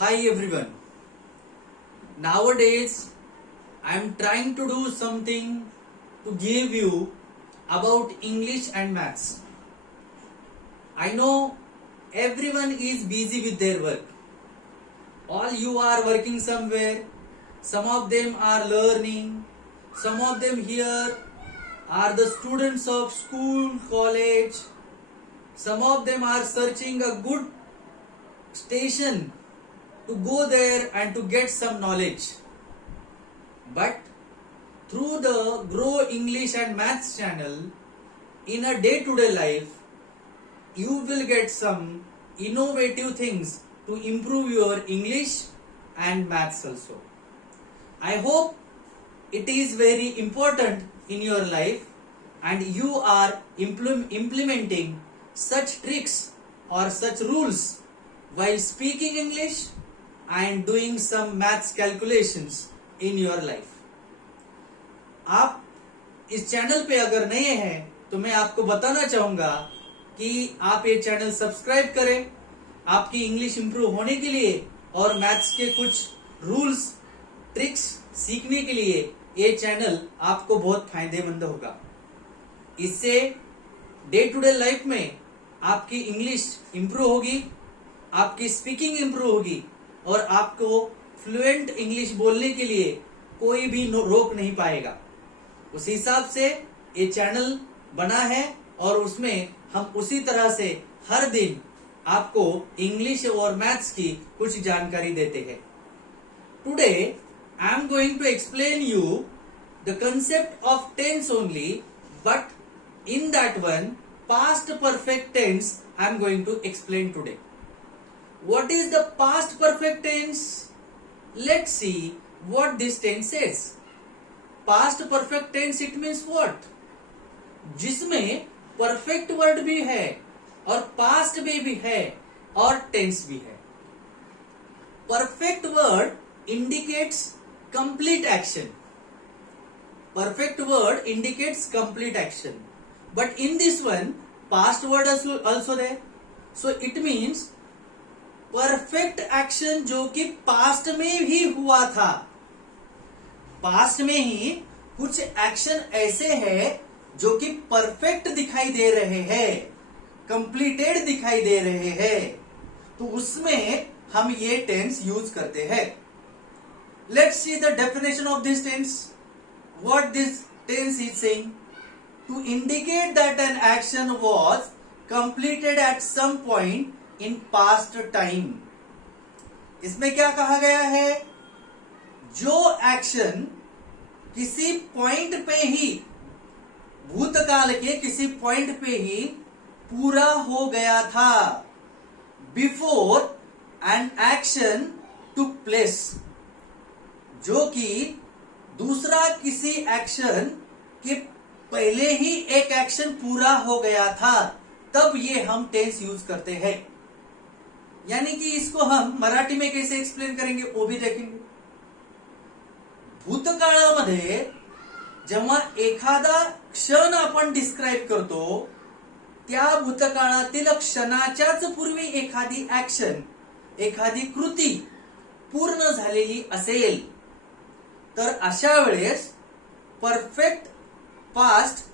Hi everyone. Nowadays I am trying to do something to give you about English and maths. I know everyone is busy with their work. All you are working somewhere. Some of them are learning. Some of them here are the students of school, college. Some of them are searching a good station to go there and to get some knowledge. But through the Grow English and Maths channel, in a day-to-day life, you will get some innovative things to improve your English and maths also. I hope it is very important in your life and you are implementing such tricks or such rules while speaking English and doing some maths calculations in your life. आप इस channel पे अगर नए हैं तो मैं आपको बताना चाहूंगा कि आप ये चैनल सब्सक्राइब करें आपकी इंग्लिश इंप्रूव होने के लिए और मैथ्स के कुछ रूल्स ट्रिक्स सीखने के लिए ये चैनल आपको बहुत फायदेमंद होगा। इससे डे टू डे लाइफ में आपकी इंग्लिश इंप्रूव होगी, आपकी स्पीकिंग इंप्रूव होगी और आपको फ्लुएंट इंग्लिश बोलने के लिए कोई भी रोक नहीं पाएगा। उस हिसाब से ये चैनल बना है और उसमें हम उसी तरह से हर दिन आपको इंग्लिश और मैथ्स की कुछ जानकारी देते हैं। Today I am going to explain you the concept of tense only, but in that one past perfect tense I am going to explain today. What is the past perfect tense? Let's see what this tense says. Past perfect tense it means what? जिसमें perfect word भी है और past में भी है और tense भी है। Perfect word indicates complete action. Perfect word indicates complete action. But in this one, past word also there. So it means perfect action जो कि पास्ट में भी हुआ था। पास्ट में ही कुछ एक्शन ऐसे हैं जो कि परफेक्ट दिखाई दे रहे हैं, कंप्लीटेड दिखाई दे रहे हैं, तो उसमें हम ये टेंस यूज करते हैं। Let's see the definition of this tense. What this tense is saying, to indicate that an action was completed at some point in past time. इसमें क्या कहा गया है, जो एक्शन किसी पॉइंट पे ही, भूतकाल के किसी पॉइंट पे ही पूरा हो गया था, before an action took place, जो कि दूसरा किसी एक्शन के पहले ही एक एक्शन पूरा हो गया था, तब ये हम टेंस यूज करते हैं। यानी कि इसको हम मराठी में कैसे एक्सप्लेन करेंगे वो भी देखेंगे। भूतकाळामध्ये जेव्हा एखादा क्षण आपण डिस्क्राइब करतो, त्या भूतकाळातील क्षणाच्याच पूर्वी एखादी ऍक्शन, एखादी कृती पूर्ण झालेली असेल तर अशा वेळेस परफेक्ट पास्ट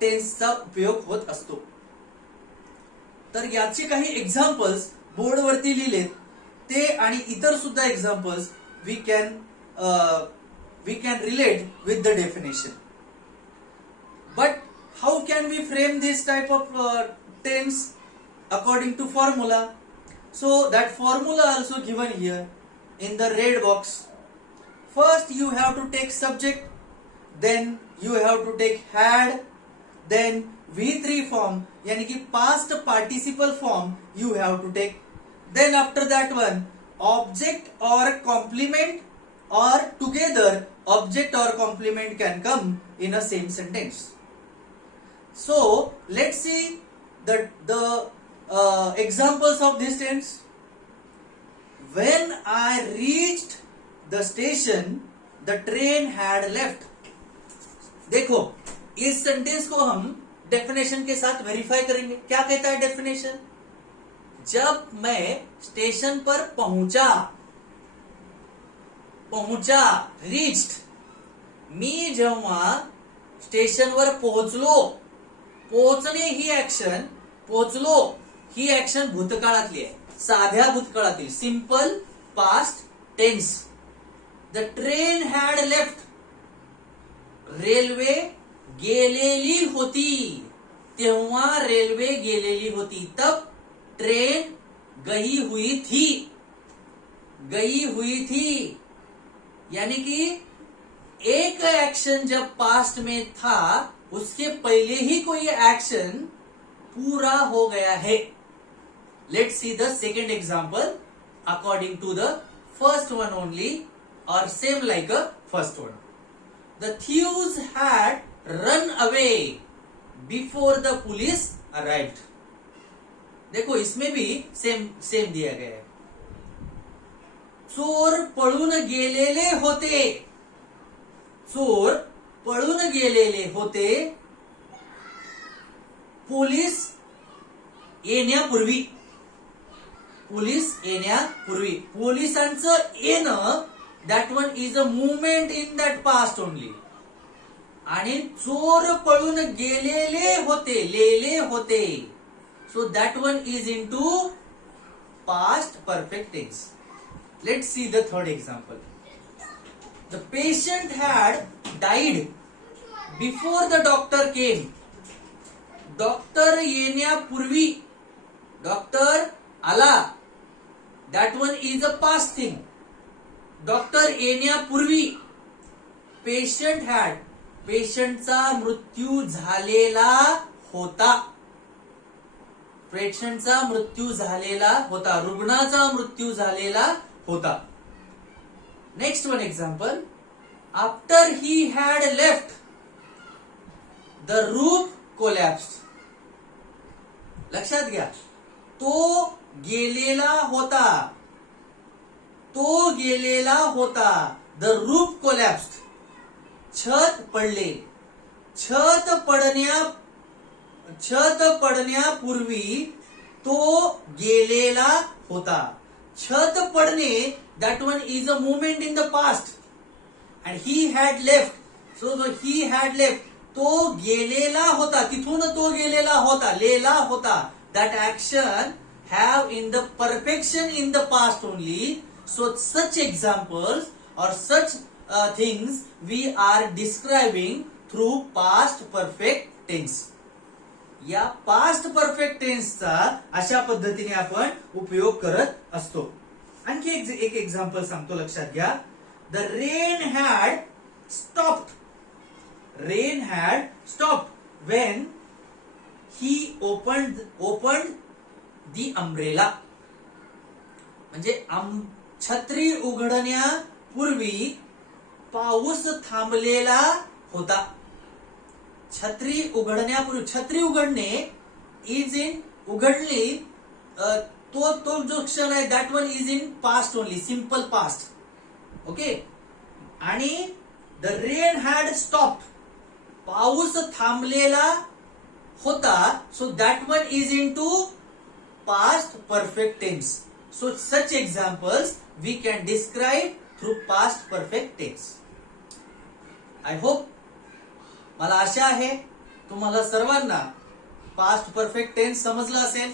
टेन्सचा उपयोग होत असतो। तर याचे काही एक्झाम्पल्स बोर्डवरती लिहिलेत, ते आणि इतर सुद्धा examples we can relate with the definition. But how can we frame this type of tense according to formula? So that formula also given here in the red box. First you have to take subject, then you have to take had, then V3 form यानी कि past participle form you have to take. Then after that one, object or complement, or together object or complement can come in a same sentence. So let's see the examples of this tense. When I reached the station, the train had left. देखो इस sentence को हम definition के साथ verify करेंगे। क्या कहता है definition, जब मैं station पर पहुंचा पोहोचा, reached. मी जेव्हा स्टेशनवर पोहोचलो, पोहोचणे ही ऍक्शन, पोहोचलो ही ऍक्शन भूतकाळातली आहे, साध्या भूतकाळातील, simple past tense. The train had left, railway गेलेली होती, तेव्हा रेल्वे गेलेली होती. तब ट्रेन गई हुई थी, गई हुई थी. यानी कि एक एक्शन जब पास्ट में था, उसके पहले ही कोई एक्शन पूरा हो गया है. Let's see the second example according to the first one only, और same like a first one. The thieves had run away before the police arrived. देखो इसमें भी सेम सेम दिया गया है. चोर पळून गेलेले होते, चोर पळून गेलेले होते पोलीस येण्यापूर्वी, पोलीस येण्यापूर्वी. पोलिसांचं येणं, that one is a movement in that past only. आणि चोर पळून गेलेले होते, लेले होते, so that one is in to past perfect tense. Let's see the third example. The patient had died before the doctor came. Doctor येण्यापूर्वी, doctor आला, that one is a past thing. Doctor येण्यापूर्वी. Patient had, पेशंटचा मृत्यू झालेला होता, पेशंटचा मृत्यू झालेला होता, रुग्णाचा मृत्यू झालेला होता. Next one example. After he had left the roof collapsed. लक्षात घ्या, तो गेलेला होता, तो गेलेला होता. द रूफ कोलॅप्स्ड, छत पडले, छत पडण्यापूर्वी तो गेलेला होता. छत पडणे, that one is a movement in the past, and he had left, so he had left, तो गेलेला होता, तिथून तो गेलेला होता, लेला होता. that action have in the perfection in the past only. So such examples or such things we are describing through past perfect tense. या पास्ट परफेक्ट टेन्सचा अशा पद्धतीने आपण उपयोग करत असतो. आणखी एक एक्झाम्पल सांगतो, लक्षात घ्या. The rain had stopped, rain had stopped when he opened the umbrella. म्हणजे छत्री उघडण्यापूर्वी पाऊस थांबलेला होता. छत्री उघडण्यापूर्वी, छत्री उघडणे इज इन, उघडली, तो जो क्षण आहे that one is in past only, simple past. Okay. आणि द रेन हॅड स्टॉप्ड, पाऊस थांबलेला होता, so that one is in to past perfect tense. So such examples we can describe through past perfect tense. I hope, मला आशा आहे तुम्हाला सर्वांना past perfect tense समजला असेल.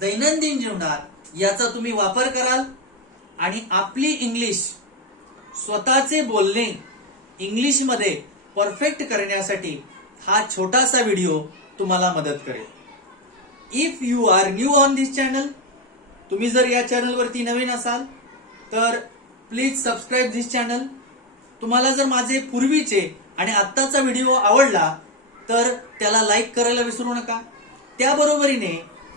दैनंदिन जीवनात याचा तुम्ही वापर कराल आणि आपली इंग्लिश, स्वतःचे बोलणे इंग्लिशमध्ये परफेक्ट करण्यासाठी हा छोटासा व्हिडिओ तुम्हाला मदत करेल. If you are new on this channel, तुम्ही जर या चॅनलवरती नवीन असाल तर प्लीज सबस्क्राईब दिस चॅनल. तुम्हाला जर माझे पूर्वीचे आणि आत्ताचा व्हिडिओ आवडला तर त्याला लाईक करायला विसरू नका. त्याबरोबरीने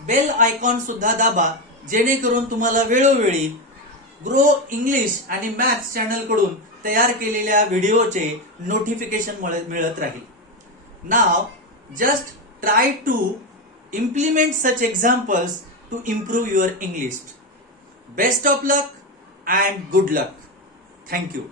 बेल आयकॉन सुद्धा दाबा, जेणेकरून तुम्हाला वेळोवेळी ग्रो इंग्लिश आणि मॅथ्स चॅनल कडून तयार केलेल्या व्हिडिओचे नोटिफिकेशन मिळत राहील. Now just try to implement such examples to improve your English. Best of luck and good luck. Thank you.